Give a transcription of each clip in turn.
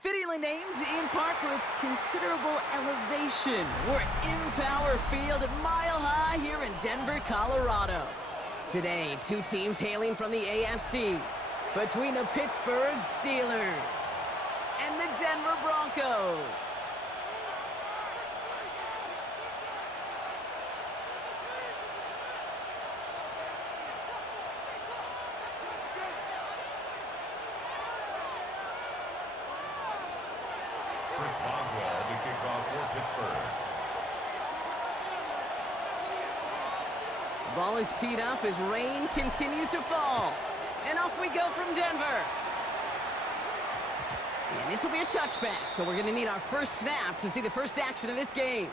Fittingly named in part for its considerable elevation. We're at Empower Field at Mile High here in Denver, Colorado. Today, two teams hailing from the AFC, between the Pittsburgh Steelers and the Denver Broncos. The kickoff for Pittsburgh. The ball is teed up as rain continues to fall. And off we go from Denver. And this will be a touchback, so we're going to need our first snap to see the first action of this game.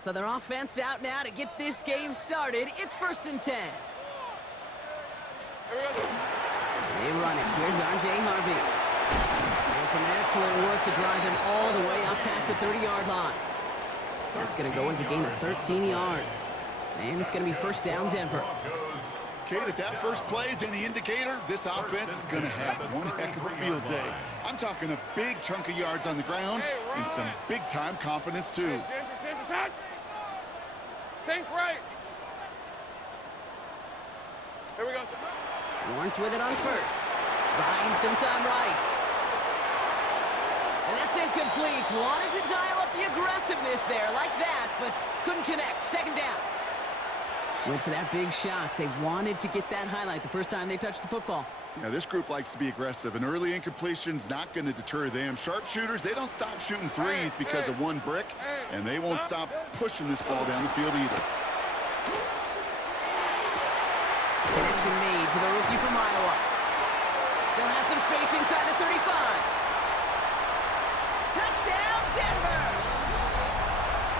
So their offense out now to get this game started. It's 1st and 10. They run it. Here's R.J. Harvey. And some excellent work to drive him all the way up past the 30-yard line. That's going to go as a gain of 13 yards. And it's going to be 1st down, Denver. Kate, if that first play is any indicator, this offense is going to have one heck of a field day. I'm talking a big chunk of yards on the ground and some big-time confidence, too. Sink right. Here we go. Lawrence with it on 1st. Buying some time right. And that's incomplete. Wanted to dial up the aggressiveness there like that, but couldn't connect. 2nd down. Went for that big shot. They wanted to get that highlight the first time they touched the football. Yeah, this group likes to be aggressive, and early incompletion's not going to deter them. Sharpshooters, they don't stop shooting threes because of one brick, and they won't stop pushing this ball down the field either. Connection made to the rookie from Iowa. Still has some space inside the 35. Touchdown, Denver!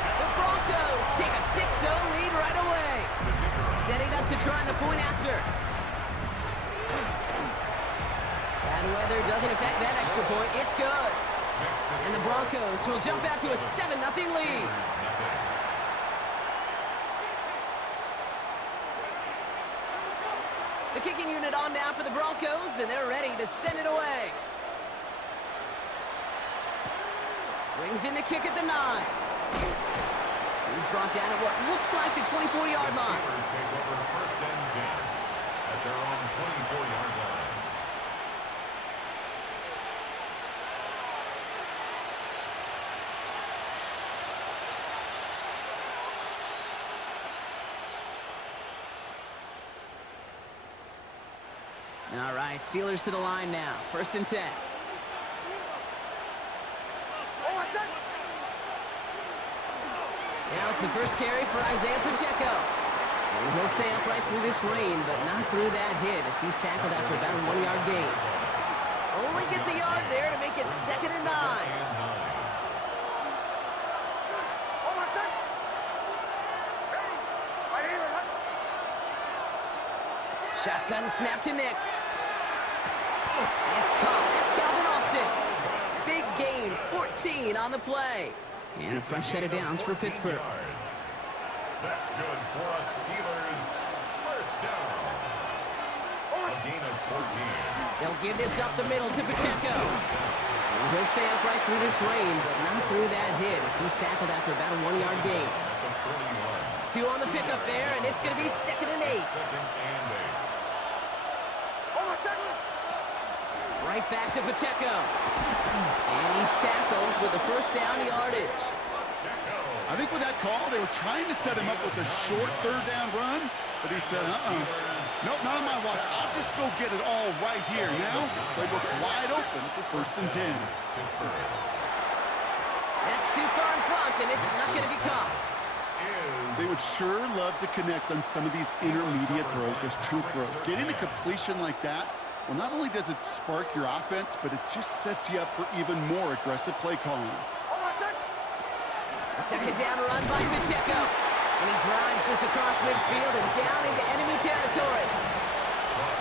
The Broncos take a 6-0 lead right away. Setting up to try the point after. Bad weather doesn't affect that extra point. It's good. And the Broncos will jump out to a 7-0 lead. The kicking unit on now for the Broncos, and they're ready to send it away. Brings in the kick at the 9. He's brought down at what looks like the 24-yard line. The Steelers take over 1st and 10 at their own 24-yard line. All right, Steelers to the line now. 1st and 10. Now it's the first carry for Isaiah Pacheco. And he'll stay upright through this rain, but not through that hit as he's tackled after about a 1-yard gain. Only gets a yard there to make it 2nd and 9. Shotgun snap to Nix. It's caught. That's Calvin Austin. Big gain, 14 on the play. And a fresh set of downs for Pittsburgh. That's good for a Steelers 1st down. A gain of 14. They'll give this up the middle to Pacheco. And he'll stay upright through this rain, but not through that hit as he's tackled after about a 1-yard gain. 2 on the pickup there, and it's going to be 2nd and 8. Right back to Pacheco. And he's tackled with the 1st down yardage. I think with that call, they were trying to set him up with a short 3rd down run, but he said, nope, not on my watch. I'll just go get it all right here. Now, playbook's wide open for 1st and 10. That's too far in front, and it's not going to be caught. They would sure love to connect on some of these intermediate throws, those chunk throws. Getting a completion like that, well, not only does it spark your offense, but it just sets you up for even more aggressive play calling. A 2nd down run by Pacheco. And he drives this across midfield and down into enemy territory.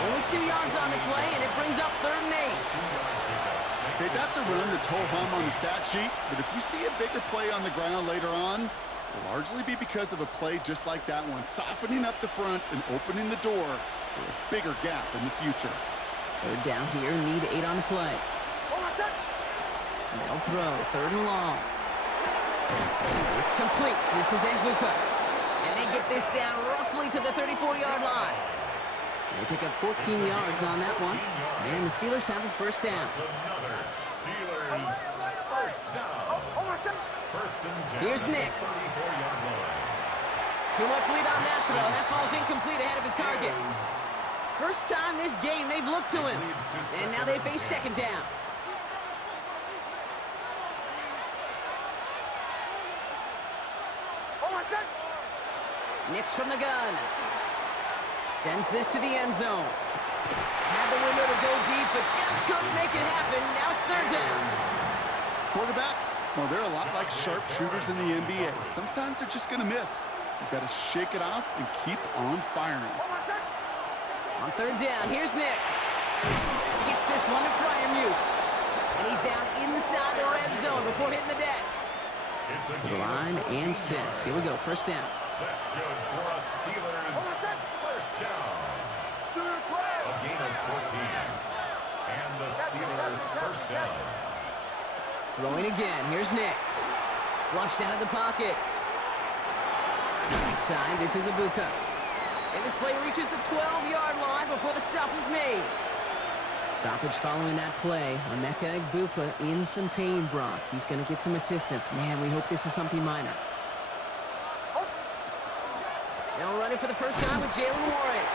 Only 2 yards on the play, and it brings up 3rd and 8. Okay, that's a run that's ho-hum on the stat sheet, but if you see a bigger play on the ground later on, it'll largely be because of a play just like that one, softening up the front and opening the door for a bigger gap in the future. Third down here, need 8 on the play. They'll throw, 3rd and long. It's complete. This is Egbuka. And they get this down roughly to the 34-yard line. They pick up 14 yards on that one. And the Steelers have a first down. Another Steelers first down. First and 10. Here's Nix. 34-yard line. Too much lead on that throw. That falls incomplete ahead of his target. First time this game they've looked to him. And now they face second down. Nix from the gun. Sends this to the end zone. Had the window to go deep, but just couldn't make it happen. Now it's 3rd down. Quarterbacks, well, they're a lot like sharpshooters in the NBA. Sometimes they're just going to miss. You've got to shake it off and keep on firing. On 3rd down, here's Nix. Gets this one to Fryermuth. And he's down inside the red zone before hitting the deck. To the line and set. Here we go, first down. That's good for a Steelers first down. A gain of 14. And the Steelers first down. Throwing again, here's Nix. Flushed out of the pocket. Right side, this is Egbuka. And this play reaches the 12-yard line before the stop is made. Stoppage following that play. Emeka Egbuka in some pain, Brock. He's going to get some assistance. Man, we hope this is something minor. They'll run it for the first time with Jalen Warren.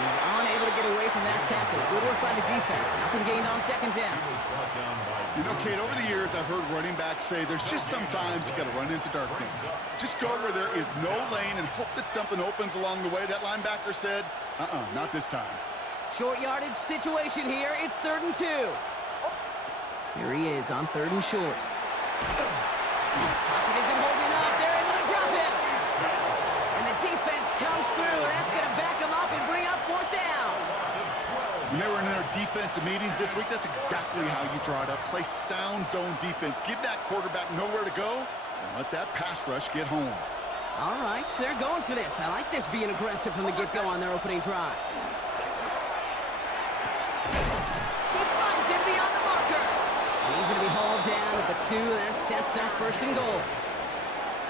He's unable to get away from that tackle. Good work by the defense. Nothing gained on second down. You know, Kate, over the years, I've heard running backs say there's just sometimes you got to run into darkness. Just go where there is no lane and hope that something opens along the way. That linebacker said, not this time. Short yardage situation here. It's 3rd and 2. Here he is on 3rd and short. Pocket isn't holding up. They're able to drop him. And the defense comes through. That's going to back him up and bring up 4th down. When they were in their defensive meetings this week, that's exactly how you draw it up. Play sound zone defense. Give that quarterback nowhere to go and let that pass rush get home. All right, so they're going for this. I like this being aggressive from the get-go on their opening drive. He finds him beyond the marker. And he's going to be hauled down at the 2. That sets up 1st and goal.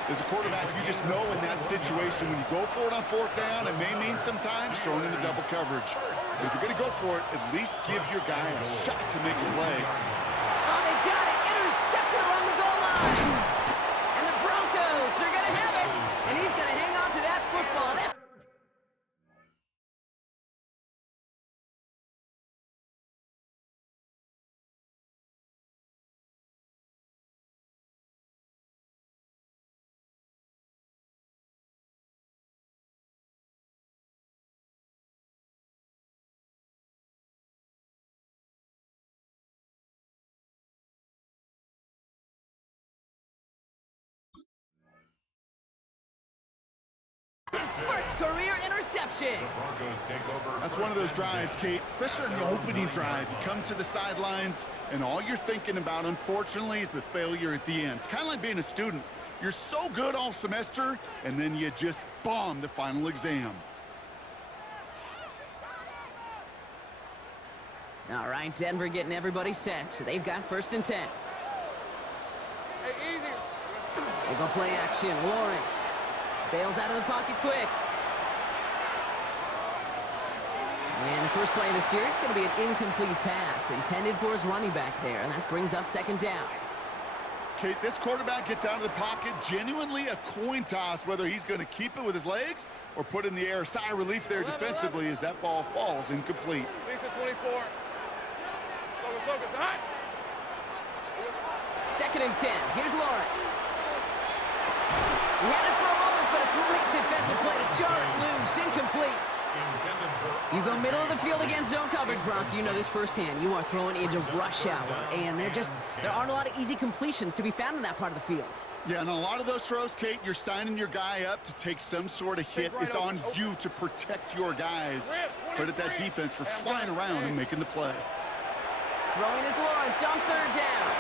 As a quarterback, you just know in that situation, when you go for it on 4th down, it may mean sometimes throwing into double coverage. But if you're going to go for it, at least give your guy a shot to make a play. Oh, they got it. Intercepted along the goal line. And the Broncos are going to have it. And he's going to hang on to that football. His first career interception. That's one of those drives, Kate, especially on the opening drive. You come to the sidelines, and all you're thinking about, unfortunately, is the failure at the end. It's kind of like being a student. You're so good all semester, and then you just bomb the final exam. All right, Denver getting everybody set. So they've got 1st and 10. Hey, easy. They go play action. Lawrence bails out of the pocket quick. And the first play of the series is going to be an incomplete pass intended for his running back there, and that brings up 2nd down. Kate, this quarterback gets out of the pocket, genuinely a coin toss whether he's going to keep it with his legs or put in the air. Sigh of relief there defensively as that ball falls incomplete. Lisa 24. Focus, high. 2nd and 10. Here's Lawrence. He had it for a moment, but a great defensive play to jar it loose. Incomplete. You go middle of the field against zone coverage, Brock. You know this firsthand. You are throwing into rush hour, and there aren't a lot of easy completions to be found in that part of the field. Yeah, and a lot of those throws, Kate, you're signing your guy up to take some sort of hit. It's on you to protect your guys. Credit that defense for flying around and making the play. Throwing is Lawrence on 3rd down.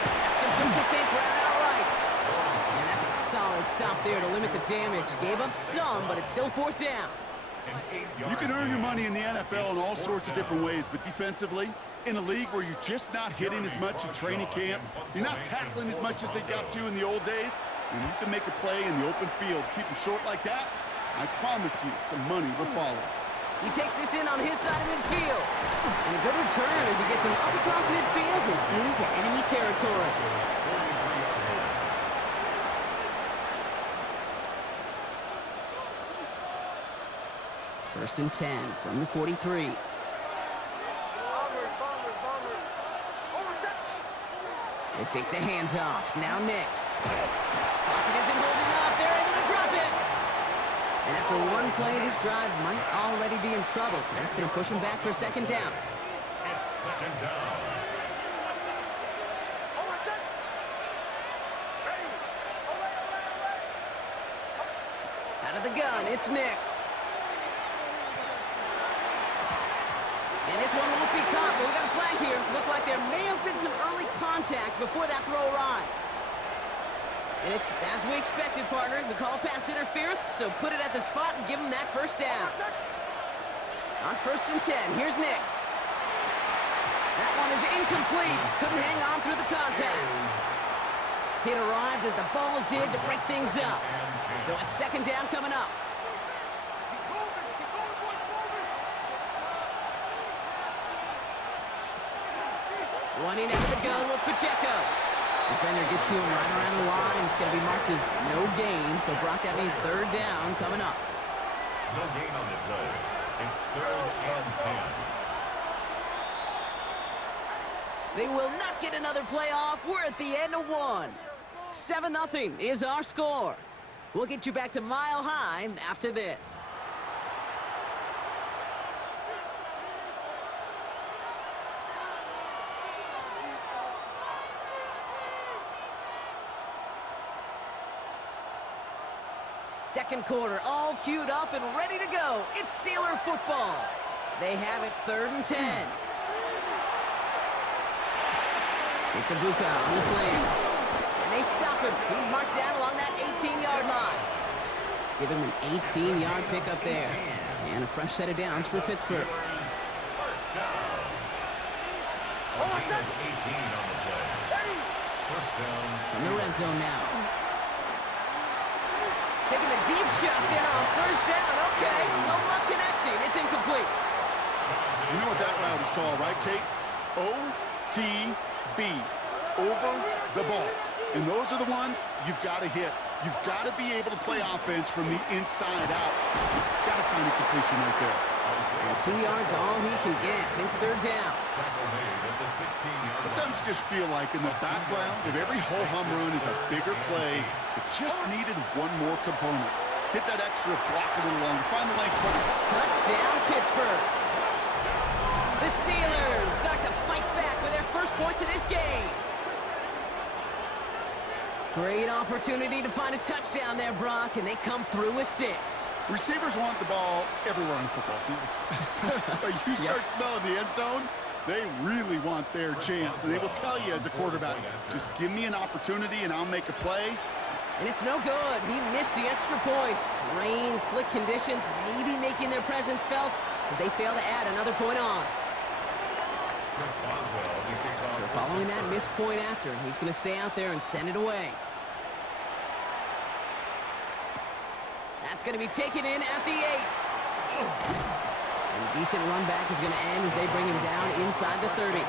That's complete to St. Brown outright. And that's a solid stop there to limit the damage. Gave up some, but it's still 4th down. You can earn your money in the NFL in all sorts of different ways, but defensively, in a league where you're just not hitting as much in training camp, you're not tackling as much as they got to in the old days, and you can make a play in the open field, keep them short like that, I promise you some money will follow. He takes this in on his side of midfield. And a good return as he gets him up across midfield and into enemy territory. First and 10 from the 43. They fake the handoff. Now Nix. Pocket isn't holding up. They're able to drop it. And after one play, this drive might already be in trouble. That's going to push him back for second down. It's second down. Out of the gun, it's Nix. And this one won't be caught, but we got a flag here. Looked like there may have been some early contact before that throw arrived. And it's as we expected, partner. We call pass interference, so put it at the spot and give him that first down. On first and 10, here's Nix. That one is incomplete. Couldn't hang on through the contact. It arrived as the ball did to break things up. So it's second down coming up. Running out of the gun with Pacheco. Defender gets to him right around the line. It's going to be marked as no gain. So, Brock, that means third down coming up. No gain on the play. It's third and 10. They will not get another play off. We're at the end of one. 7-0 is our score. We'll get you back to Mile High after this. Second quarter, all queued up and ready to go. It's Steeler football. They have it third and 10. It's Ibuka on the slant. And they stop him. He's marked down along that 18-yard line. Give him an 18-yard pickup there. And a fresh set of downs for Pittsburgh. First down. A gain of 18 on the play. First down. From the red zone now. Taking a deep shot there on first down. Okay, no luck connecting. It's incomplete. You know what that route is called, right, Kate? O-T-B, over the ball. And those are the ones you've got to hit. You've got to be able to play offense from the inside out. Got to find a completion right there. And 2 yards all he can get. It's third down. Sometimes you just feel like in the background of every ho-hum run is a bigger play. It just needed one more component. Hit that extra block a little longer. Find the lane quicker. Touchdown, Pittsburgh. The Steelers start to fight back with their first points of this game. Great opportunity to find a touchdown there, Brock, and they come through with 6. Receivers want the ball everywhere on the football field. But you start smelling the end zone, they really want their chance. And they will tell you as a quarterback, just give me an opportunity and I'll make a play. And it's no good. He missed the extra points. Rain, slick conditions, maybe making their presence felt as they fail to add another point on. So following that missed point after, he's going to stay out there and send it away. That's going to be taken in at the 8. And a decent run back is going to end as they bring him down inside the 30. At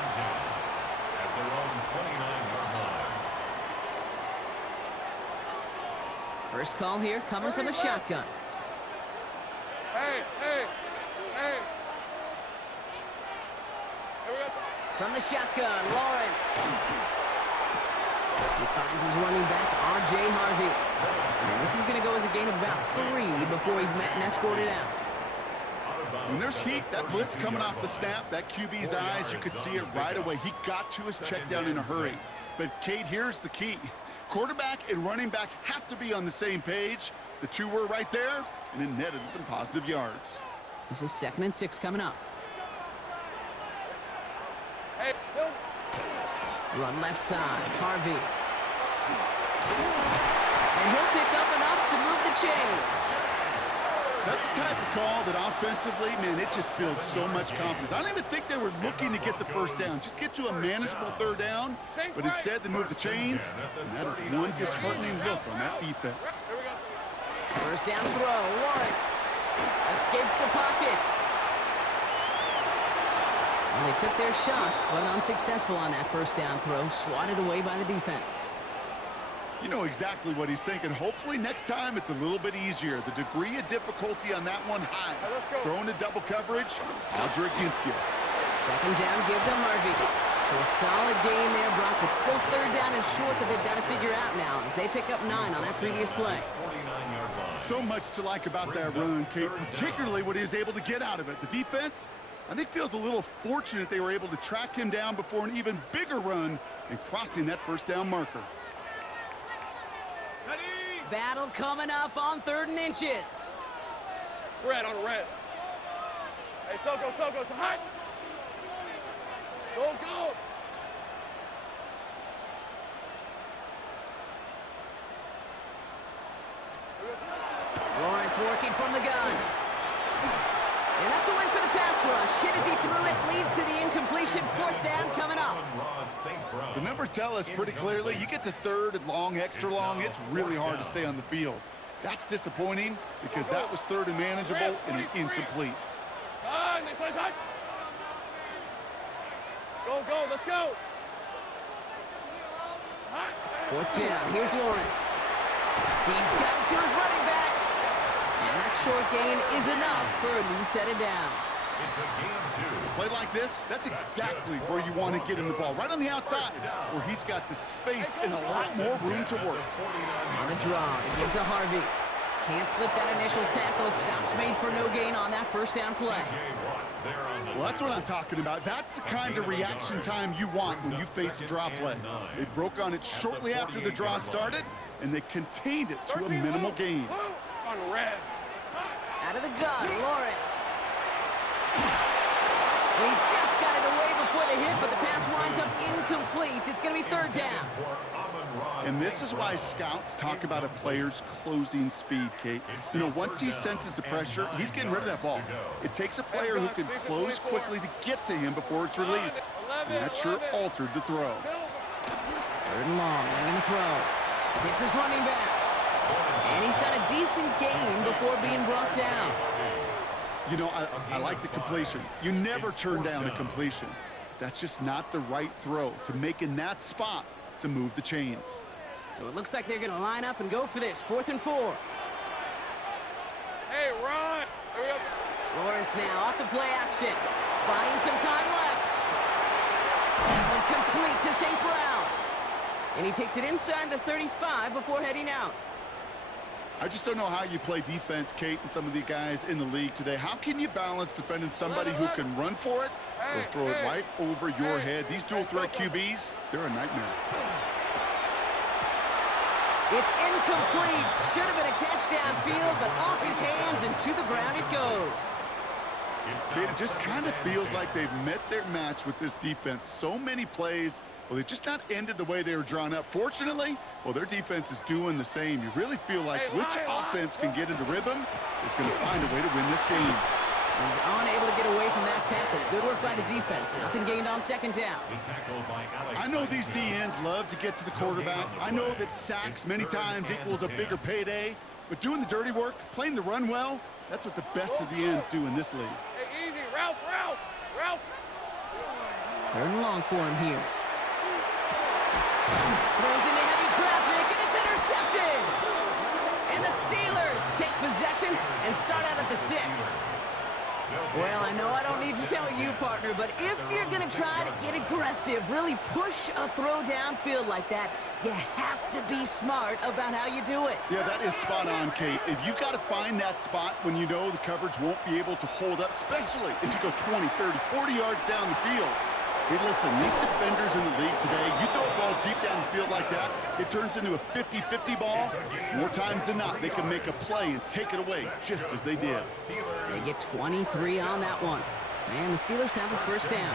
their own 29-yard line. First call here coming from the shotgun. Hey. From the shotgun, Lawrence. He finds his running back, R.J. Harvey. And this is going to go as a gain of about 3 before he's met and escorted out. When there's heat, that blitz coming off the snap, that QB's eyes, you could see it right away. He got to his check down in a hurry. But, Kate, here's the key. Quarterback and running back have to be on the same page. The two were right there, and it netted some positive yards. This is 2nd and 6 coming up. Hey, Bill. Run left side, Harvey. And he'll pick up enough to move the chains. That's the type of call that offensively, man, it just builds so much confidence. I don't even think they were looking to get the first down, just get to a manageable third down, but instead they moved the chains, and that is one disheartening look on that defense. First down throw, Lawrence escapes the pocket. Well, they took their shots, but unsuccessful on that first down throw, swatted away by the defense. You know exactly what he's thinking. Hopefully next time it's a little bit easier. The degree of difficulty on that one high. Throwing to double coverage, odds are against you. Second down, give to Harvey. So a solid gain there, Brock, but still third down and short that they've got to figure out now as they pick up 9 on that previous play. So much to like about that run, Kate, particularly what he was able to get out of it. The defense, I think, feels a little fortunate they were able to track him down before an even bigger run and crossing that first down marker. Battle coming up on 3rd and inches. Red on red. Hey, Soko, hot. Go. Lawrence working from the gun. And that's a win for the pass rush. Hit as he threw it, leads to the incompletion. 4th down coming up. The numbers tell us pretty clearly, you get to 3rd and long, extra long, it's really hard to stay on the field. That's disappointing because that was 3rd and manageable and an incomplete. Next side. Go, let's go. 4th down, here's Lawrence. He's got it to his running back. And that short gain is enough for a new set of downs. It's a game 2. Play like this, that's exactly where you want to get him the ball, right on the outside, where he's got the space and a lot more room to work. On the draw, to give to Harvey. Can't slip that initial tackle. Stops made for no gain on that first down play. Well, that's what I'm talking about. That's the kind of reaction time you want when you face a draw play. They broke on it shortly after the draw started, and they contained it to a minimal gain. On red. Out of the gun, Lawrence. And he just got it away before the hit, but the pass winds up incomplete. It's going to be 3rd down. And this is why scouts talk about a player's closing speed, Kate. You know, once he senses the pressure, he's getting rid of that ball. It takes a player who can close quickly to get to him before it's released. And that sure altered the throw. 3rd and long, laying the throw. Hits his running back. And he's got a decent gain before being brought down. You know, I like the completion. You never turn down a completion. That's just not the right throw to make in that spot to move the chains. So it looks like they're going to line up and go for this. 4th and 4. Hey, run. Hurry up. Lawrence now off the play action. Buying some time left. And complete to St. Brown. And he takes it inside the 35 before heading out. I just don't know how you play defense, Kate, and some of the guys in the league today. How can you balance defending somebody who can run for it or throw it right over your head? These dual threat QBs, they're a nightmare. It's incomplete. Should have been a catch downfield, but off his hands and to the ground it goes. Kate, it just kind of feels like they've met their match with this defense. So many plays, well, they've just not ended the way they were drawn up. Fortunately, well, their defense is doing the same. You really feel like which offense can get into rhythm is going to find a way to win this game. He's unable to get away from that tackle. Good work by the defense. Nothing gained on 2nd down. I know these DNs love to get to the quarterback. I know that sacks many times equals a bigger payday. But doing the dirty work, playing the run well, that's what the best of the ends do in this league. Hey, easy. Ralph. 3rd and long for him here. Throws into heavy traffic, and it's intercepted! And the Steelers take possession and start out at the 6. Well, I know I don't need to tell you, partner, but if you're going to try to get aggressive, really push a throw downfield like that, you have to be smart about how you do it. Yeah, that is spot on, Kate. If you've got to find that spot when you know the coverage won't be able to hold up, especially as you go 20, 30, 40 yards down the field. Hey, listen, these defenders in the league today, you throw a ball deep down the field like that, it turns into a 50-50 ball. More times than not, they can make a play and take it away, just as they did. They get 23 on that one. And the Steelers have a first down.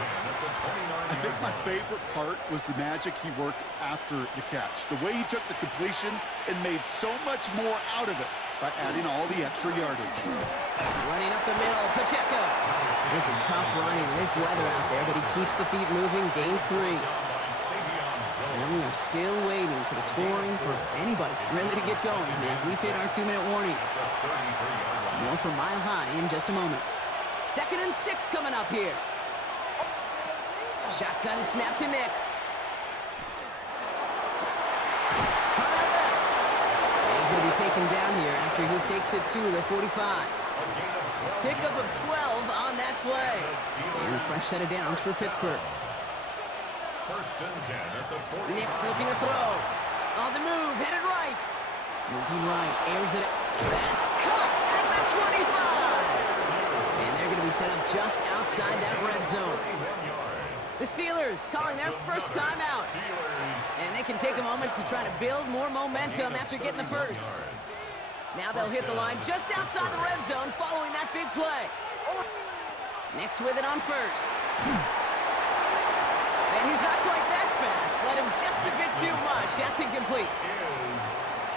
I think my favorite part was the magic he worked after the catch. The way he took the completion and made so much more out of it. by adding all the extra yardage. Running up the middle, Pacheco. This is tough running in this weather out there, but he keeps the feet moving, gains 3. And we are still waiting for the scoring for anybody really to get going as we hit our 2-minute warning. More from Mile High in just a moment. 2nd and 6 coming up here. Shotgun snap to Nix. Cut out left. He's going to be taken down here after he takes it to the 45. Pickup of 12 on that play. And a fresh set of downs for Pittsburgh. 1st and 10 at the 40. Nix looking to throw. On the move, headed right. Moving right, airs it. That's caught at the 25. And they're going to be set up just outside that red zone. The Steelers calling their first time out. And they can take a moment to try to build more momentum after getting the first. Now they'll hit the line just outside the red zone following that big play. Nix with it on 1st. And he's not quite that fast. Let him just a bit too much. That's incomplete.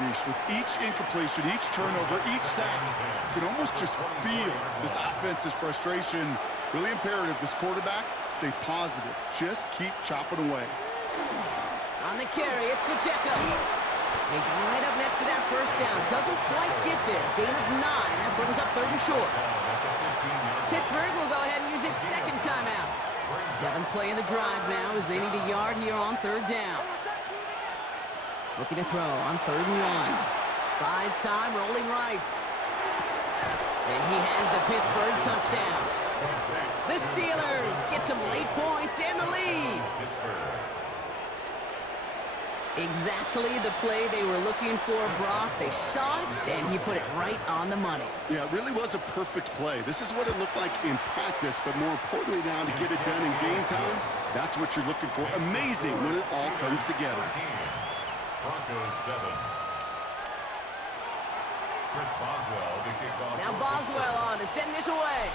Jeez, with each incompletion, each turnover, each sack, you can almost just feel this offense's frustration. Really imperative this quarterback stay positive. Just keep chopping away. On the carry, it's Pacheco. He's right up next to that first down. Doesn't quite get there. Gain of 9. That brings up 3rd and short. Pittsburgh will go ahead and use its 2nd timeout. 7th play in the drive now as they need a yard here on 3rd down. Looking to throw on 3rd and 1. Buys time, rolling right. And he has the Pittsburgh touchdown. The Steelers get some late points and the lead. Exactly the play they were looking for, Brock. They saw it, and he put it right on the money. Yeah, it really was a perfect play. This is what it looked like in practice, but more importantly now to get it done in game time, that's what you're looking for. Amazing when it all comes together. Broncos 7. Chris Boswell to kick off. Now Boswell on to send this away.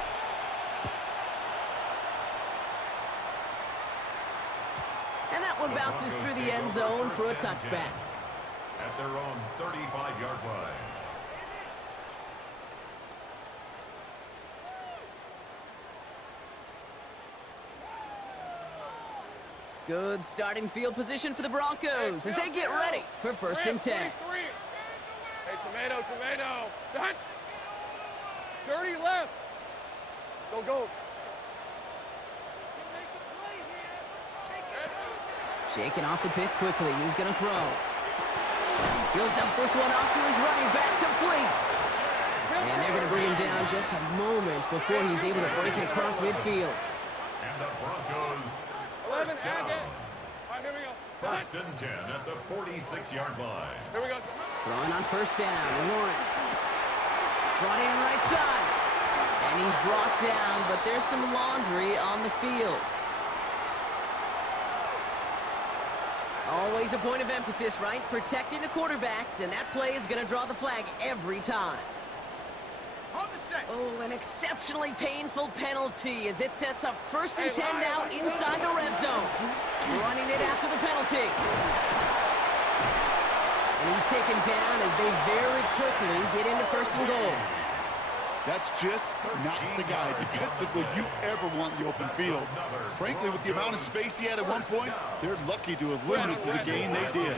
And that one bounces through the end zone for a touchback. At their own 35-yard line. Good starting field position for the Broncos as they get ready for 1st and 10. Hey, tomato, tomato. Done. 30 left. Go. Shaking off the pick quickly. He's going to throw. He'll dump this one off to his running back, complete. And they're going to bring him down just a moment before he's able to break it across midfield. And the Broncos 11, first down. All right, here we go. 1st and 10 at the 46-yard line. Here we go. Throwing on 1st down, Lawrence. Brought in right side. And he's brought down, but there's some laundry on the field. Always a point of emphasis, right? Protecting the quarterbacks, and that play is going to draw the flag every time. Oh, an exceptionally painful penalty as it sets up 1st and 10 now inside the red zone. Running it after the penalty. And he's taken down as they very quickly get into 1st and goal. That's just not the guy defensively you ever want in the open field. Frankly, with the amount of space he had at one point, they're lucky to have limited to the gain they did.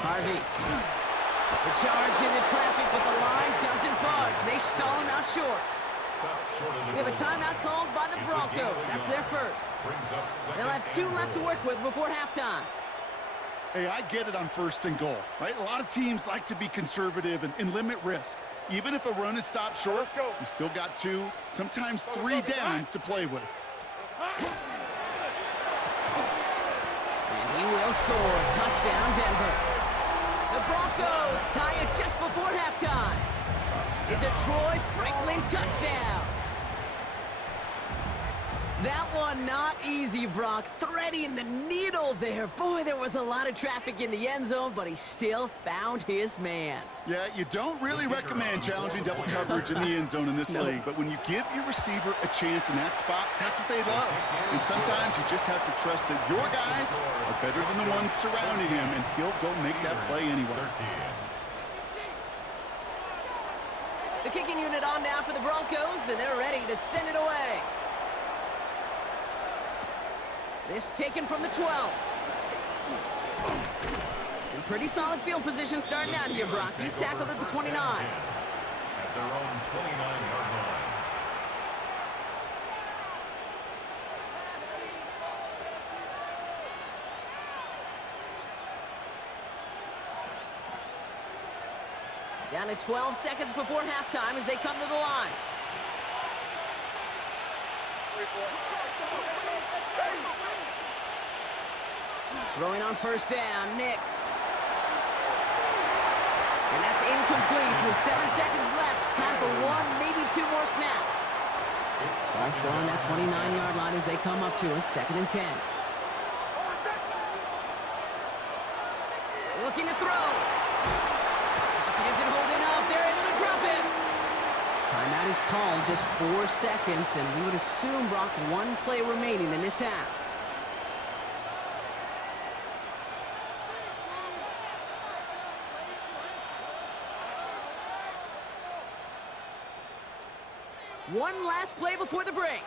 Harvey. The charge into traffic, but the line doesn't budge. They stall him out short. We have a timeout called by the Broncos. That's their first. They'll have 2 left to work with before halftime. Hey, I get it on 1st and goal, right? A lot of teams like to be conservative and limit risk. Even if a run is stopped short, you still got 2, sometimes 3 downs to play with. And he will score. Touchdown, Denver. The Broncos tie it just before halftime. It's a Troy Franklin touchdown. That one not easy, Brock. Threading the needle there. Boy, there was a lot of traffic in the end zone, but he still found his man. Yeah, you don't really recommend challenging double coverage in the end zone in this league, but when you give your receiver a chance in that spot, that's what they love. And sometimes you just have to trust that your guys are better than the ones surrounding him, and he'll go make that play anyway. The kicking unit on now for the Broncos, and they're ready to send it away. This taken from the 12. In pretty solid field position starting out here, Brock. He's tackled at the 29. At their own 29-yard line. Down to 12 seconds before halftime as they come to the line. Throwing on first down, Nix. And that's incomplete with 7 seconds left. Time for one, maybe two more snaps. Ball still on that 29-yard line as they come up to it, 2nd and 10. Looking to throw. Pocket isn't holding up. They're able to drop him. Timeout is called, just 4 seconds, and we would assume, Brock, one play remaining in this half. One last play before the break.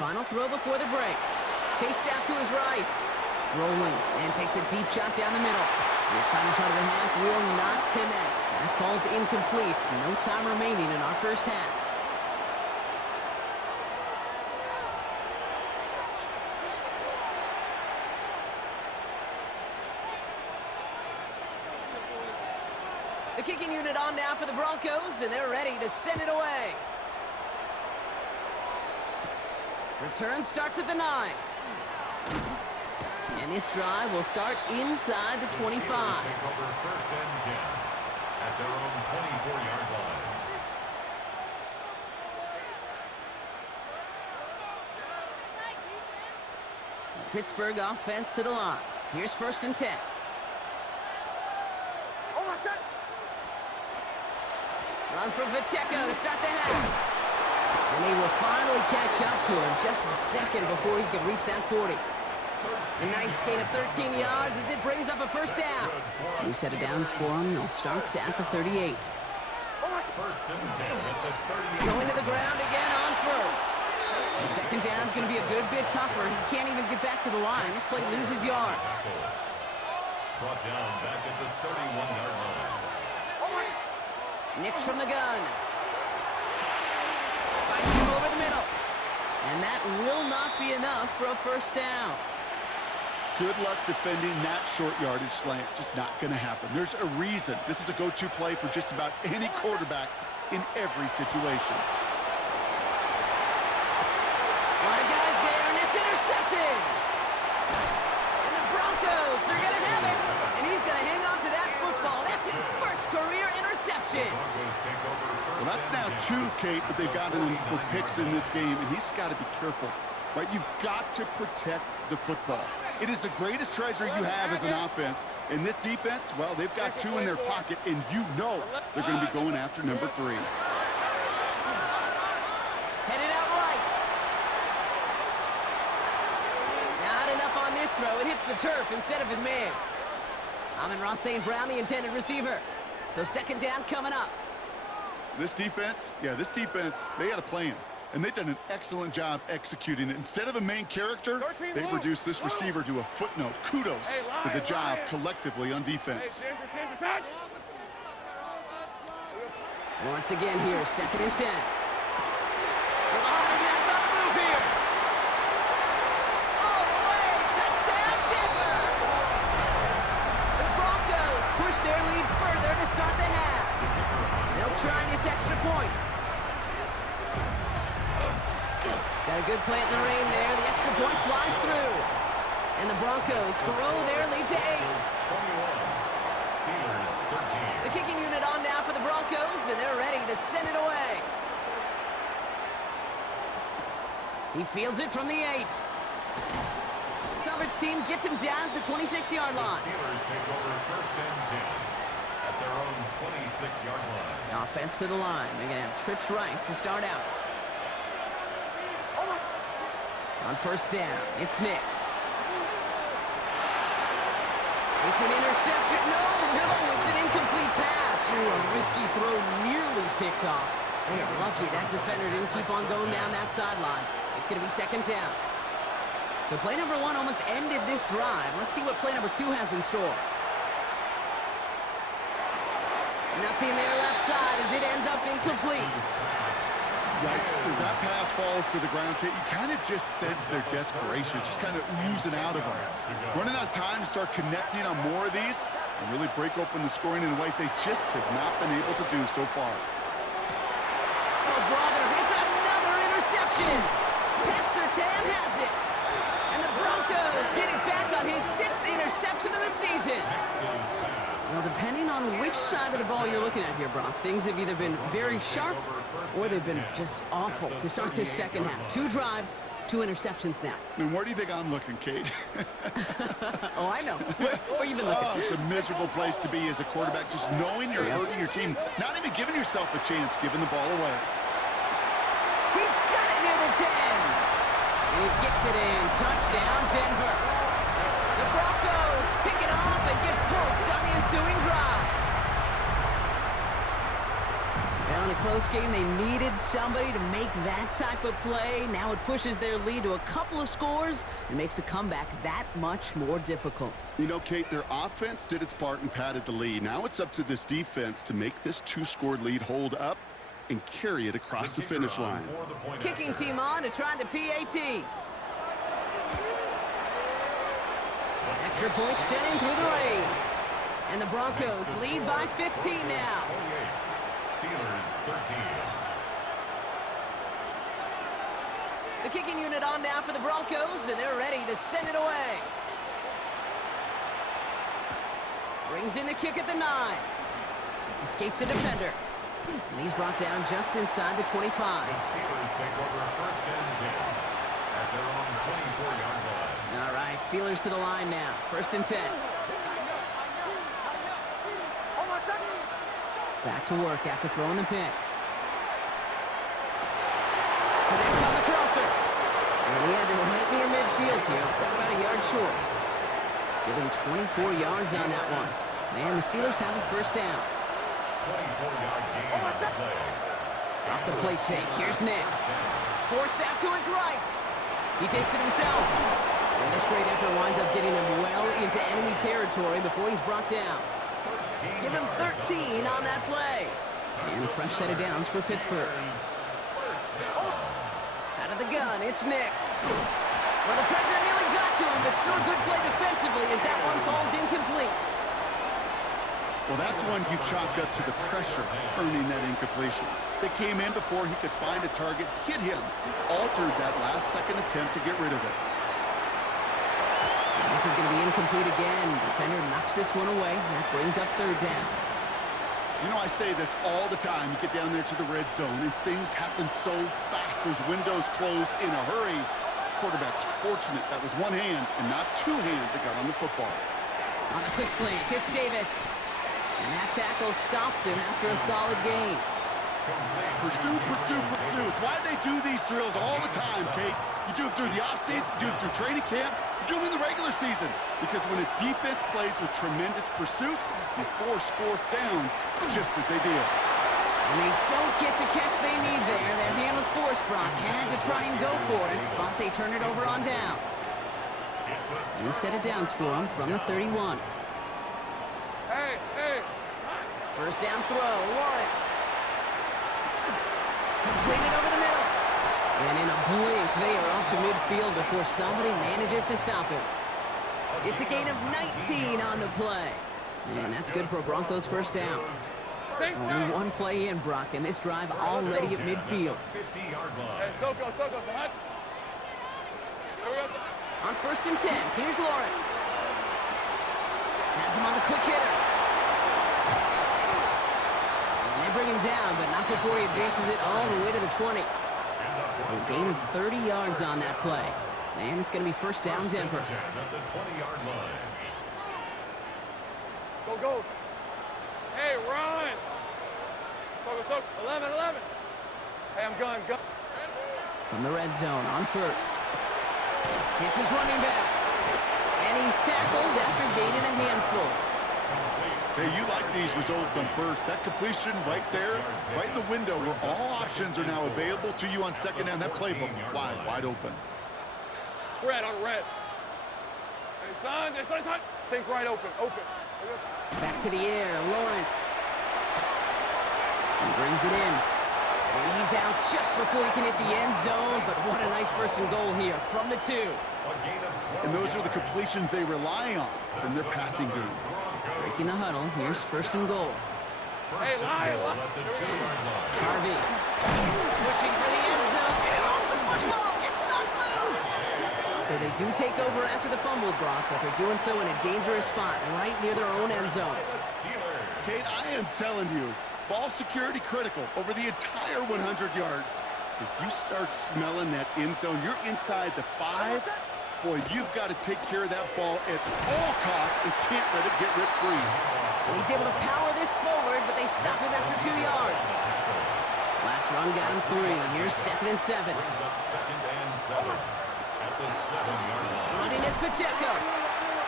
Final throw before the break. Chased out to his right. Rolling and takes a deep shot down the middle. His final shot of the half will not connect. That falls incomplete. No time remaining in our first half. The kicking unit on now for the Broncos, and they're ready to send it away. Return starts at the 9. And this drive will start inside the 25. Take over 1st and 10 at their own 24-yard line. Pittsburgh offense to the line. Here's 1st and 10. Run from Pacheco to start the half. And he will finally catch up to him just a second before he could reach that 40. A nice gain of 13 yards as it brings up a first down. New set of downs for him. They'll start at the 38. 1st and 10 at the 38. Going to the ground again on first. And 2nd down is going to be a good bit tougher. He can't even get back to the line. This play loses yards. Brought down back at the 31-yard line. Nix from the gun. Fights him over the middle. And that will not be enough for a first down. Good luck defending that short yardage slant. Just not going to happen. There's a reason this is a go-to play for just about any quarterback in every situation. A lot of guys there, and it's intercepted. And the Broncos are going to have it. And he's going to hang on to that football. That's his first career interception. Well, that's now 2, Kate, that they've got him for picks in this game, and he's got to be careful. Right? You've got to protect the football. It is the greatest treasure you have as an offense. And this defense, well, they've got 2 in their pocket, and you know they're going to be going after number 3. Headed out right. Not enough on this throw. It hits the turf instead of his man. Amon-Ra St. Brown, the intended receiver. So 2nd down coming up. This defense, they had a plan. And they've done an excellent job executing it. Instead of a main character, they've reduced this receiver to a footnote. Kudos to the job collectively on defense. Once again here, 2nd and 10. Pass on the move here. All the way, touchdown Denver. The Broncos push their lead further to start the half. They'll try this extra point. Got a good plant in the rain there. The extra point flies through. And the Broncos grow their lead to 8. Steelers 13. The kicking unit on now for the Broncos, and they're ready to send it away. He fields it from the 8. Coverage team gets him down at the 26-yard line. The Steelers take over 1st and 10 at their own 26-yard line. Offense to the line. They're going to have trips right to start out. On first down, it's Nix. It's an interception. No, it's an incomplete pass. Ooh, a risky throw nearly picked off. They are lucky that defender didn't keep on going down that sideline. It's going to be second down. So play number 1 almost ended this drive. Let's see what play number 2 has in store. Nothing there left side as it ends up incomplete. Yikes, as that pass falls to the ground, Kate, you kind of just sense their desperation, just kind of oozing out of them. Running out of time to start connecting on more of these and really break open the scoring in a way they just have not been able to do so far. Oh, brother, it's another interception. Pat Surtain has it. And the Broncos get it back on his 6th interception of the season. Well, depending on which side of the ball you're looking at here, Brock, things have either been very sharp or they've been just awful to start this second half. 2 drives, 2 interceptions now. And where do you think I'm looking, Kate? Oh, I know. Where you been looking? Oh, it's a miserable place to be as a quarterback, just knowing you're hurting your team, not even giving yourself a chance, giving the ball away. He's got it near the 10. And he gets it in. Touchdown, Denver. The Broncos pick it off and get points on the ensuing drive. Now in a close game, they needed somebody to make that type of play. Now it pushes their lead to a couple of scores and makes a comeback that much more difficult. You know, Kate, their offense did its part and padded the lead. Now it's up to this defense to make this 2-score lead hold up and carry it across the finish line. Kicking team on to try the PAT. Extra point sent in through the rain. And the Broncos lead by 15 now. Steelers 13. The kicking unit on now for the Broncos, and they're ready to send it away. Brings in the kick at the 9. Escapes the defender. And he's brought down just inside the 25. The Steelers take over first and 10 at their own 24-yard line. All right, Steelers to the line now. First and 10. Back to work after throwing the pick. Connects on the crosser. And he has it right near midfield here. It's about a yard short. Give him 24 yards on that one. Man, the Steelers have a first down. 24-yard gain on the play. Off the play fake. Here's Nix. Forced out to his right. He takes it himself. And this great effort winds up getting him well into enemy territory before he's brought down. Give him 13 on that play. And a fresh set of downs for Pittsburgh. Out of the gun, it's Nix. Well, the pressure nearly got to him, but still a good play defensively as that one falls incomplete. Well, that's one you chalk up to the pressure earning that incompletion. They came in before he could find a target, hit him, altered that last-second attempt to get rid of it. This is going to be incomplete again. Defender knocks this one away. That brings up third down. You know, I say this all the time. You get down there to the red zone, and things happen so fast. Those windows close in a hurry. Quarterback's fortunate that was one hand and not 2 hands that got on the football. On the quick slant, it's Davis. And that tackle stops him after a solid gain. Pursue, pursue, pursue. It's why they do these drills all the time, Kate. You do it through the offseason, you do it through training camp, you do them in the regular season. Because when a defense plays with tremendous pursuit, you force 4th downs just as they did. And they don't get the catch they need there. Their hand was forced, Brock. Had to try and go for it, but they turn it over on downs. New set of downs for them from the 31. Hey, hey. First down throw, Lawrence. Completed over the middle. And in a blink, they are off to midfield before somebody manages to stop him. It's a gain of 19 on the play. And that's good for a Broncos first down. Only one play in, Brock, and this drive already at midfield. Hey, Soko, hot. On first and 10, here's Lawrence. Has him on the quick hitter. And they bring him down, but not before he advances it all the way to the 20. So a gain of 30 yards on that play. And it's going to be first down, Denver. Go, go. Hey, run. So, 11. Hey, I'm going. From the red zone on first. Hits his running back. And he's tackled after gaining a handful. Hey, you like these results on first. That completion right there, right in the window where all options are now available to you on second down. That playbook wide open. Red on red. Hey, son. Think right open. Back to the air, Lawrence. He brings it in. And he's out just before he can hit the end zone, but what a nice first and goal here from the 2. And those are the completions they rely on from their passing game. Breaking the huddle, here's first and goal. Hey, lie. Harvey pushing for the end zone, and he lost the football. It's not loose. So they do take over after the fumble, Brock, but they're doing so in a dangerous spot right near their own end zone. Kate, I am telling you, ball security critical over the entire 100 yards. If you start smelling that end zone, you're inside the 5. Boy, you've got to take care of that ball at all costs and can't let it get ripped free. And he's able to power this forward, but they stop him after 2 yards. Last run got him 3. Here's 2nd and 7. Running is Pacheco.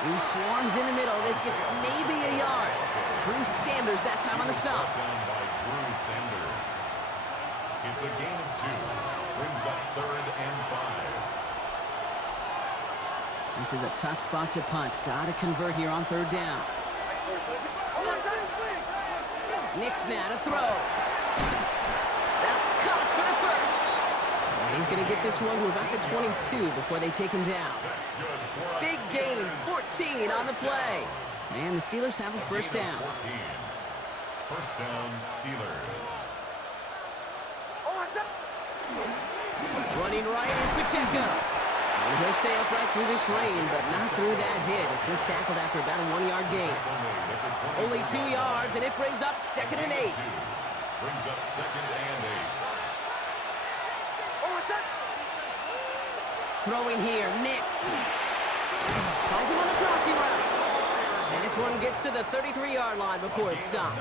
He swarms in the middle. This gets maybe a yard. Drew Sanders that time on the stop. It's a gain of 2. Brings up 3rd and 5. This is a tough spot to punt. Got to convert here on 3rd down. Nick Snad, a throw. That's caught for the first. And he's going to get this one to about the 22 before they take him down. Big gain, 14 on the play. And the Steelers have a first down. First down, Steelers. Running right is Pacheco. And he'll stay upright through this rain, but not through that hit as he's tackled after about a 1-yard gain. Only 2 yards, and it brings up 2nd and 8. Brings up 2nd and 8. Throwing here, Nix. Finds him on the crossing route. And this one gets to the 33-yard line before it's stopped.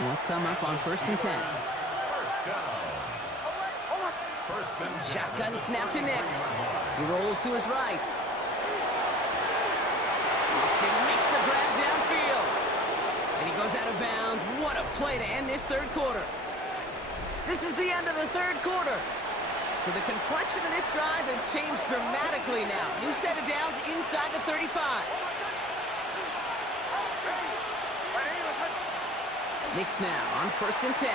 They'll come up on 1st and 10. Shotgun snap to Nix. He rolls to his right. Austin makes the grab downfield. And he goes out of bounds. What a play to end this 3rd quarter. This is the end of the 3rd quarter. So the complexion of this drive has changed dramatically now. New set of downs inside the 35. Nix now on 1st and 10.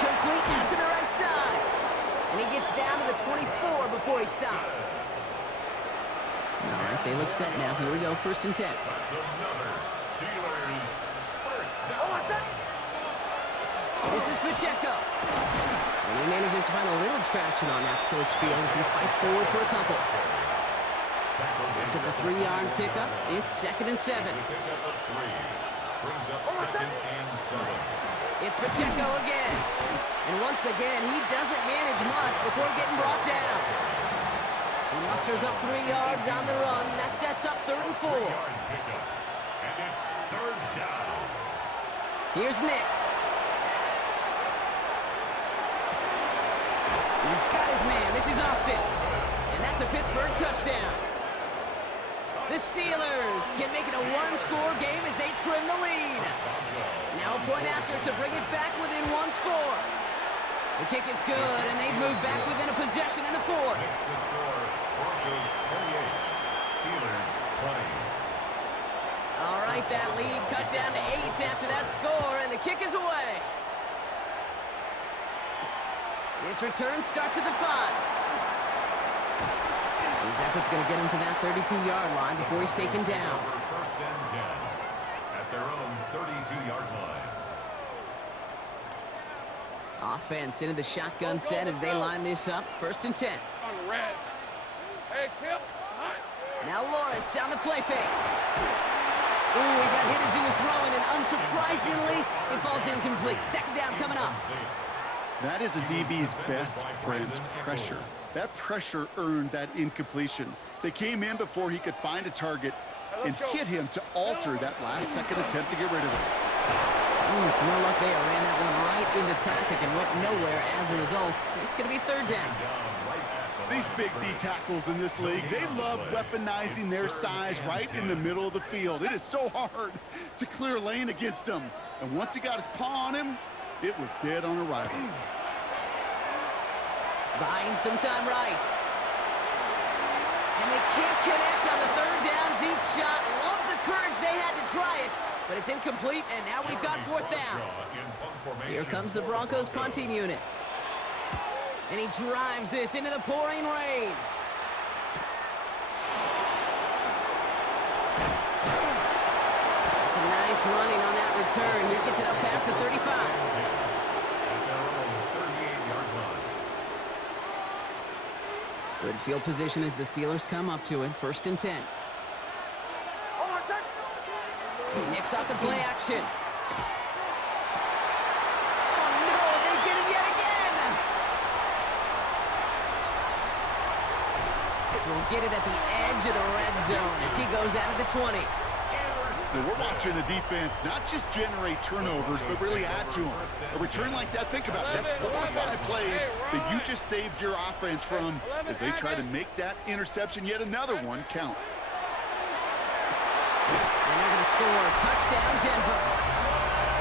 Complete out to the right side. And he gets down to the 24 before he stopped. All right, they look set now. Here we go, 1st and 10. That's another Steelers first down. This is Pacheco. And he manages to find a little traction on that search field as he fights forward for a couple. After the 3-yard pickup, it's 2nd and 7. Brings up 2nd and 7. It's Pacheco again. And once again, he doesn't manage much before getting brought down. He musters up 3 yards on the run. That sets up 3rd and 4. And it's 3rd down. Here's Nix. He's got his man. This is Austin. And that's a Pittsburgh touchdown. The Steelers can make it a 1-score game as they trim the lead. Now a point after to bring it back within 1 score. The kick is good, and they've moved back within a possession in the 4th. Makes the score Broncos 28, Steelers 20. All right, that lead cut down to 8 after that score, and the kick is away. This return starts at the 5. His effort's going to get him to that 32-yard line before he's taken down. First and 10 at their own 32-yard line. Offense into the shotgun set as they line this up. 1st and 10. On red. Hey, Kill. Now Lawrence on the play fake. Ooh, he got hit as he was throwing, and unsurprisingly, it falls incomplete. 2nd down coming up. That is a DB's best friend, pressure. That pressure earned that incompletion. They came in before he could find a target. and hit him to alter that last-second attempt to get rid of it. No luck there. Ran that one right into traffic and went nowhere as a result. It's going to be third down. These big D tackles in this league, they love weaponizing their size right in the middle of the field. It is so hard to clear a lane against him. And once he got his paw on him, it was dead on arrival. Buying some time right. And they can't connect on the third down deep shot. Love the courage they had to try it, but it's incomplete, and now we've got fourth down. Here comes the Broncos punting unit. And he drives this into the pouring rain. It's a nice running on that return. He gets it up past the 35. Good field position as the Steelers come up to it. 1st and 10. Nicks off the play action. Oh no, they get him yet again. We'll get it at the edge of the red zone as he goes out of the 20. So we're watching a defense not just generate turnovers, but really add to them. A return like that, think about it. That's 4 or 5 plays that you just saved your offense from as they try to make that interception, yet another one, count. And they're going to score. Touchdown, Denver.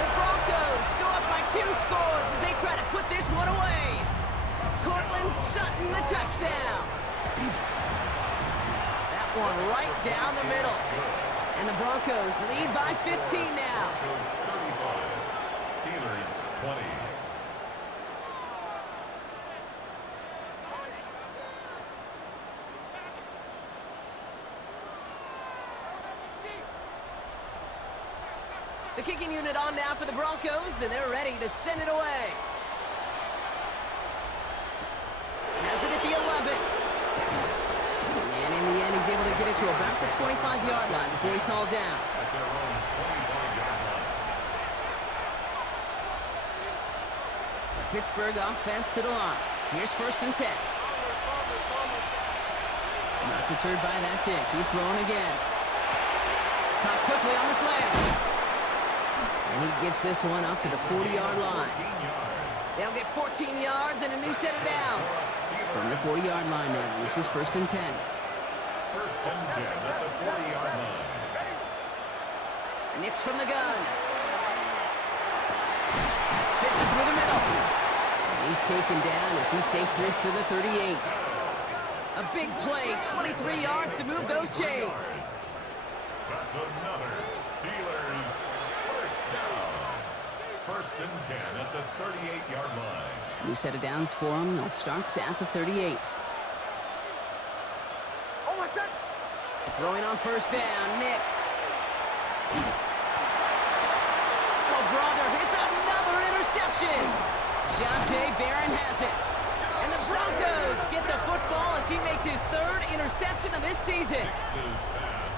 The Broncos go up by 2 scores as they try to put this one away. Cortland Sutton, the touchdown. That one right down the middle. And the Broncos lead by 15 now. Steelers 20. The kicking unit on now for the Broncos, and they're ready to send it away. Has it at the 11. And in the end, he's able to get it to about the 25-yard line before he's hauled down. At their own 25-yard line. The Pittsburgh offense to the line. Here's 1st and 10. Not deterred by that pick. He's throwing again. Caught quickly on the slant. And he gets this one up to the 40-yard line. They'll get 14 yards and a new set of downs. From the 40-yard line now, this is 1st and 10. 1st and 10 at the 40-yard line. Nicks from the gun. Fits it through the middle. And he's taken down as he takes this to the 38. A big play, 23 yards to move those chains. That's another Steelers first down. 1st and 10 at the 38-yard line. New set of downs for him. They'll start at the 38. Throwing on 1st down, Nicks. Oh, brother, it's another interception. Jonte Barron has it. And the Broncos get the football as he makes his 3rd interception of this season.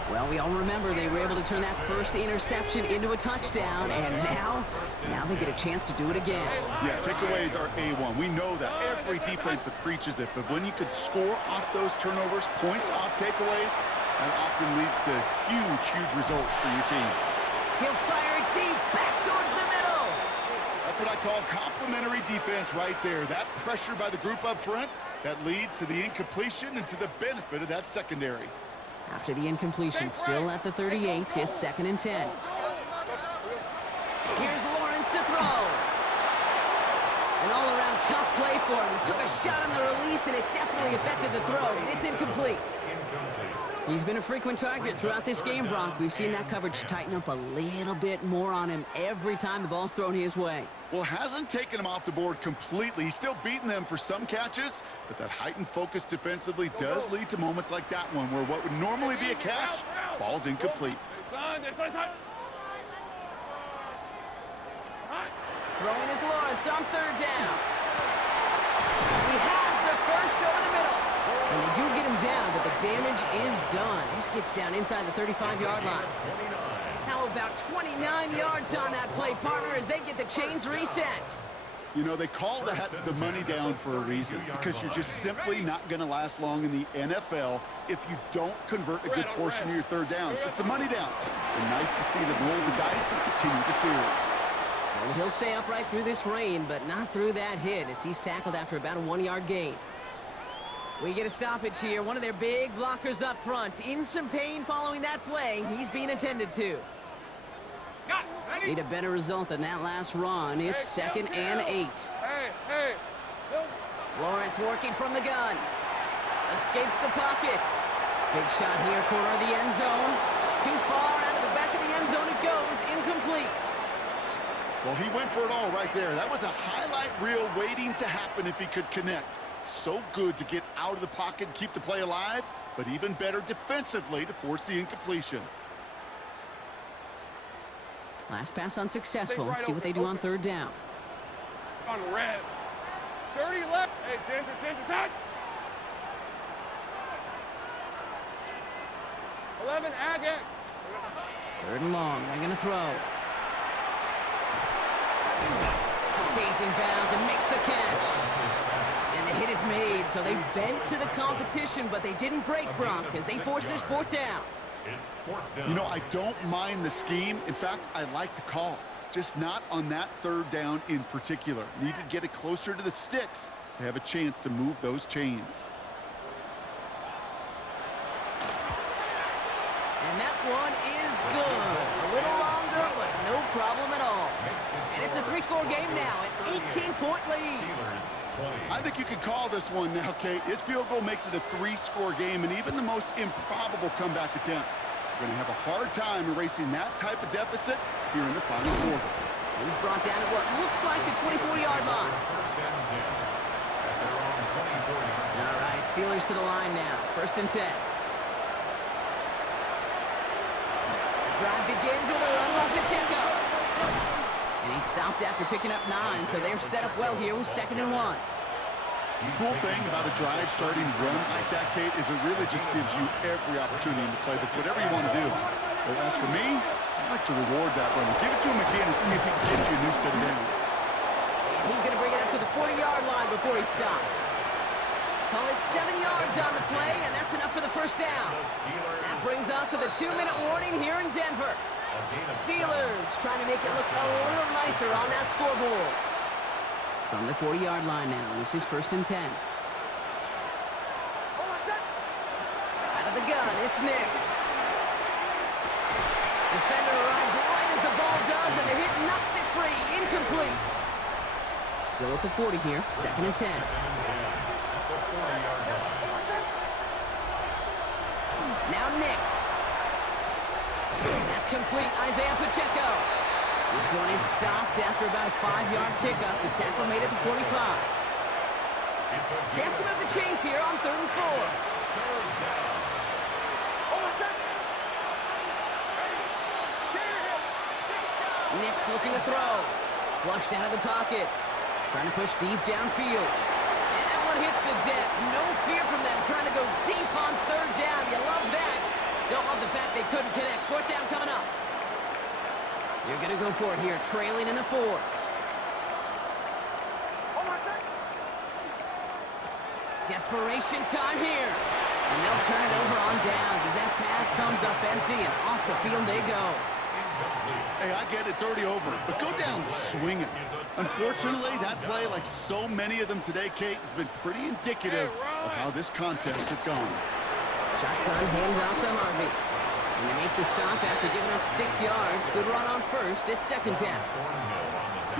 Well, we all remember they were able to turn that first interception into a touchdown, and now they get a chance to do it again. Yeah, takeaways are A1. We know that. Every defensive preaches it, but when you could score off those turnovers, points off takeaways, that often leads to huge results for your team. He'll fire it deep, back towards the middle. That's what I call complimentary defense right there. That pressure by the group up front, that leads to the incompletion and to the benefit of that secondary. After the incompletion, still at the 38, it's 2nd and 10. Here's Lawrence to throw. An all-around tough play for him. He took a shot on the release, and it definitely affected the throw. It's incomplete. He's been a frequent target throughout this game, Bronk. We've seen that coverage tighten up a little bit more on him every time the ball's thrown his way. Well, hasn't taken him off the board completely. He's still beating them for some catches, but that heightened focus defensively does lead to moments like that one where what would normally be a catch falls incomplete. Throwing is Lawrence on 3rd down. He has the first over the middle. And they do get him down, but the damage is done. This gets down inside the 35-yard line. How about 29 yards on that play, partner, as they get the chains reset? You know, they call that the money down for a reason, because you're just simply not going to last long in the NFL if you don't convert a good portion of your third downs. It's the money down. And nice to see them roll the dice and continue the series. And he'll stay upright through this rain, but not through that hit as he's tackled after about a 1-yard gain. We get a stoppage here. One of their big blockers up front. In some pain following that play. He's being attended to. Need a better result than that last run. It's 2nd and 8. Lawrence working from the gun. Escapes the pocket. Big shot here, corner of the end zone. Too far out of the back of the end zone it goes. Incomplete. Well, he went for it all right there. That was a highlight reel waiting to happen if he could connect. So good to get out of the pocket and keep the play alive, but even better defensively to force the incompletion. Last pass unsuccessful. Let's see what they do on third down. On red. 30 left. Hey, Ginger, touch. 11, Agate. 3rd and long. They're going to throw. Stays in bounds and makes the catch. And the hit is made, so they bent to the competition, but they didn't break Bronc as they force this 4th down. You know, I don't mind the scheme. In fact, I like the call. Just not on that 3rd down in particular. Need to get it closer to the sticks to have a chance to move those chains. And that one is good. A little longer, but no problem at all. And it's a 3-score game now, an 18-point lead. I think you could call this one now, Kate. His field goal makes it a 3-score game, and even the most improbable comeback attempts are going to have a hard time erasing that type of deficit here in the final quarter. He's brought down at what looks like the 24-yard line. All right, Steelers to the line now. 1st and 10. Drive begins with a run by Pacheco. And he stopped after picking up 9, so they're set up well here with 2nd and 1. The cool thing about a drive starting run like that, Kate, is it really just gives you every opportunity to play whatever you want to do. But as for me, I'd like to reward that run. Give it to him again and see if he can get you a new set of downs. And he's going to bring it up to the 40-yard line before he stopped. Call it 7 yards on the play, and that's enough for the 1st down. That brings us to the 2-minute warning here in Denver. Steelers trying to make it look a little nicer on that scoreboard. From the 40-yard line now, this is 1st and 10. Out of the gun, it's Nix. Defender arrives right as the ball does, and the hit knocks it free. Incomplete. Still at the 40 here, 2nd and 10. Now Nix. That's complete, Isaiah Pacheco. This one is stopped after about a 5-yard pickup. The tackle made it to 45. Chance to move the chains here on 3rd and 4. Nix looking to throw. Flushed out of the pocket. Trying to push deep downfield. And that one hits the deck. No fear from them trying to go deep on 3rd down. You love that. Don't love the fact they couldn't connect. 4th down coming up. You're going to go for it here, trailing in the 4th. Desperation time here. And they'll turn it over on downs as that pass comes up empty, and off the field they go. Hey, I get it, it's already over, but go down swinging. Unfortunately, that play, like so many of them today, Kate, has been pretty indicative of how this contest has gone. Shotgun hands off to Harvey. And they make the stop after giving up 6 yards. Good run on 1st. It's 2nd down.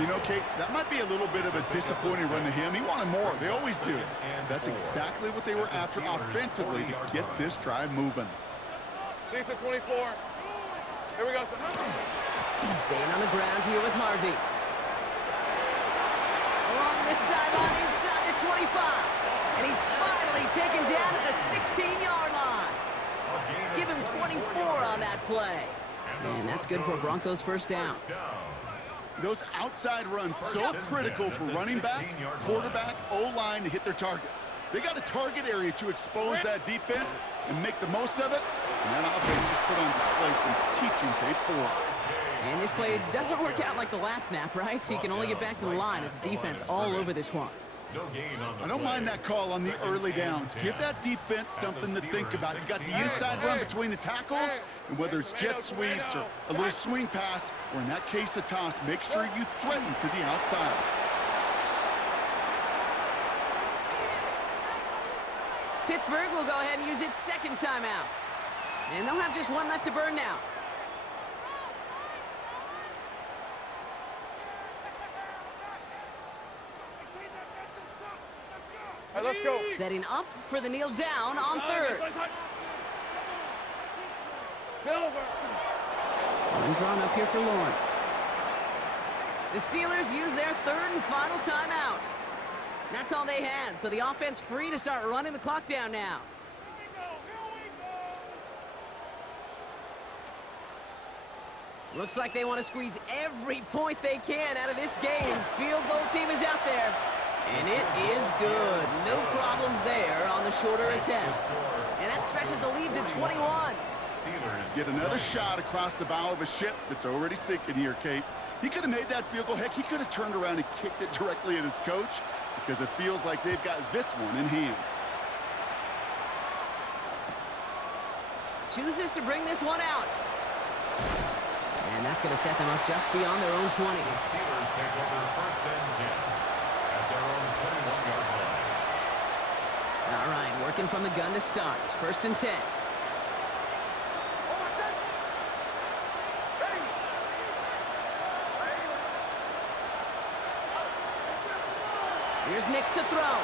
You know, Kate, that might be a little bit of a disappointing run to him. He wanted more. They always do. That's exactly what they were after offensively to get this drive moving. Decent 24. Here we go. Staying on the ground here with Harvey. Along this sideline inside the 25. And he's finally taken down at the 16-yard line. Give him 24 on that play. And that's good for Broncos' 1st down. Those outside runs so critical for running back, quarterback, O-line to hit their targets. They got a target area to expose that defense and make the most of it. And that offense just put on display some teaching tape for them. And this play doesn't work out like the last snap, right? So you can only get back to the line as the defense all over this one. I don't mind that call on the early downs. Give that defense something to think about. You got the inside run between the tackles, and whether it's jet sweeps or a little swing pass, or in that case a toss, make sure you threaten to the outside. Pittsburgh will go ahead and use its second timeout. And they'll have just one left to burn now. All right, let's go. Setting up for the kneel down on third. Silver. One drawn up here for Lawrence. The Steelers use their third and final timeout. That's all they had, so the offense free to start running the clock down now. Looks like they want to squeeze every point they can out of this game. Field goal team is out there. And it is good. No problems there on the shorter attempt. And that stretches the lead to 21. Get another shot across the bow of a ship that's already sinking here, Kate. He could have made that field goal. Heck, he could have turned around and kicked it directly at his coach because it feels like they've got this one in hand. Chooses to bring this one out. And that's going to set them up just beyond their own 20. The Steelers take over first and 10 at their own 21-yard line. All right, working from the gun to start. First and 10. Here's Nix to throw.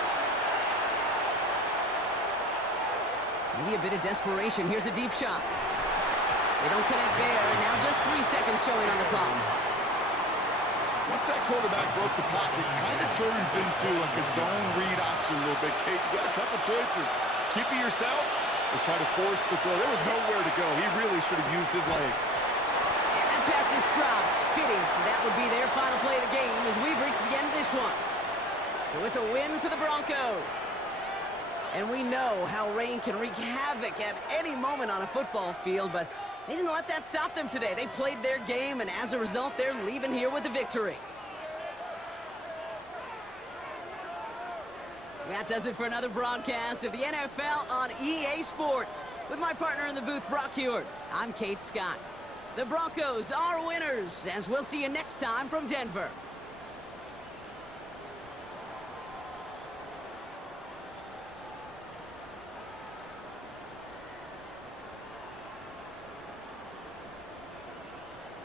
Maybe a bit of desperation. Here's a deep shot. They don't connect there, and now just 3 seconds showing on the clock. Once that quarterback broke the pocket, it kind of turns into like a zone read option a little bit. Kate, you got a couple choices. Keep it yourself or try to force the throw. There was nowhere to go. He really should have used his legs. And that pass is dropped. Fitting. That would be their final play of the game as we've reached the end of this one. So it's a win for the Broncos. And we know how rain can wreak havoc at any moment on a football field, but they didn't let that stop them today. They played their game, and as a result, they're leaving here with a victory. That does it for another broadcast of the NFL on EA Sports. With my partner in the booth, Brock Heward, I'm Kate Scott. The Broncos are winners, as we'll see you next time from Denver.